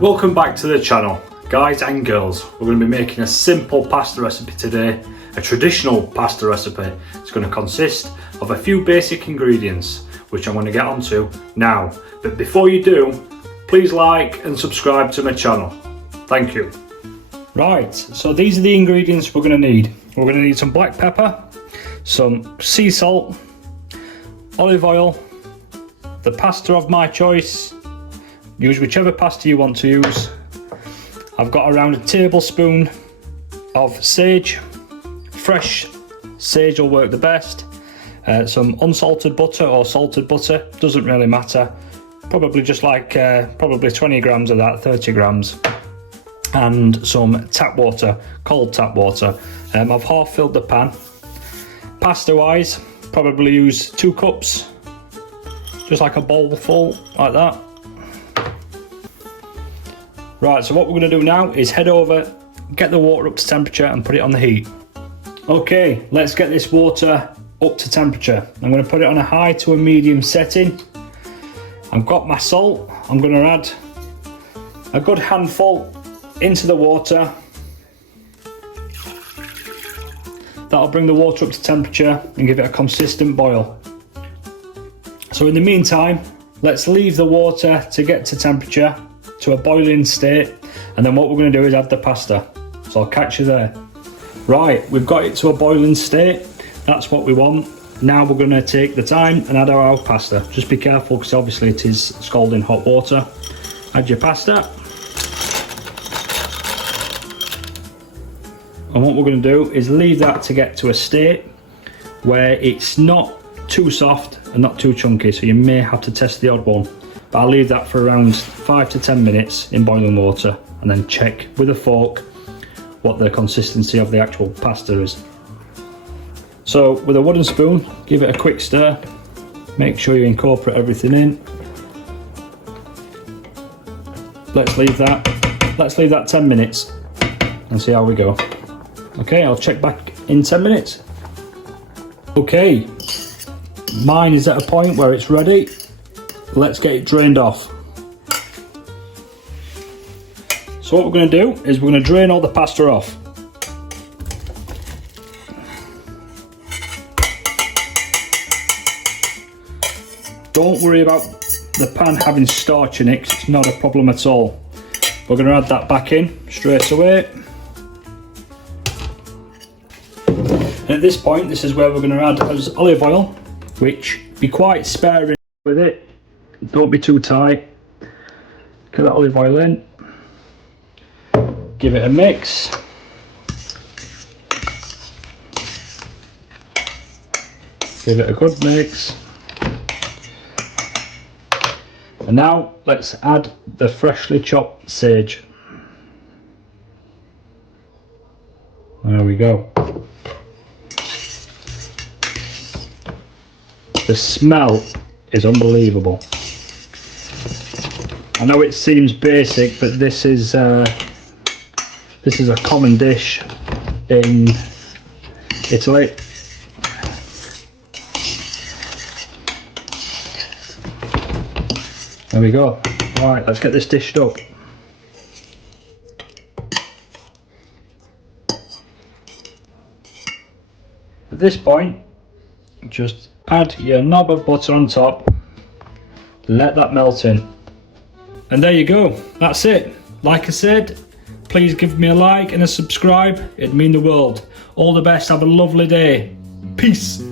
Welcome back to the channel, guys and girls. We're going to be making a simple pasta recipe today, a traditional pasta recipe. It's going to consist of a few basic ingredients, which I'm going to get onto now. But before you do, please like and subscribe to my channel. Thank you. Right, so these are the ingredients we're going to need. We're going to need some black pepper, some sea salt, olive oil, the pasta of my choice. Use whichever pasta you want to use. I've got around a tablespoon of sage. Fresh sage will work the best. Some unsalted butter or salted butter, doesn't really matter. Probably just like probably 20 grams of that, 30 grams. And some tap water, cold tap water. I've half filled the pan. Pasta wise, probably use 2 cups, just like a bowl full, like that. Right, so what we're going to do now is head over, get the water up to temperature and put it on the heat. Okay, let's get this water up to temperature. I'm going to put it on a high to a medium setting. I've got my salt. I'm going to add a good handful into the water. That'll bring the water up to temperature and give it a consistent boil. So in the meantime, let's leave the water to get to temperature, to a boiling state, and then what we're going to do is add the pasta. So I'll catch you there. Right, we've got it to a boiling state. That's what we want. Now we're going to take the time and add our pasta. Just be careful because obviously it is scalding hot water. Add your pasta. And what we're going to do is leave that to get to a state where it's not too soft and not too chunky, so you may have to test the odd one. But I'll leave that for around 5 to 10 minutes in boiling water and then check with a fork what the consistency of the actual pasta is. So with a wooden spoon, give it a quick stir. Make sure you incorporate everything in. Let's leave that 10 minutes and see how we go. Okay, I'll check back in 10 minutes. Okay, mine is at a point where it's ready. Let's get it drained off. So what we're going to do is we're going to drain all the pasta off. Don't worry about the pan having starch in it, 'cause it's not a problem at all. We're going to add that back in straight away. And at this point, this is where we're going to add olive oil, which be quite sparing with it. Don't be too tight. Get that olive oil in. Give it a mix. Give it a good mix. And now let's add the freshly chopped sage. There we go. The smell is unbelievable. I know it seems basic, but this is a common dish in Italy. There we go. Alright, let's get this dished up. At this point, just add your knob of butter on top. Let that melt in. And there you go, that's it. Like I said, please give me a like and a subscribe, it'd mean the world. All the best, have a lovely day. Peace.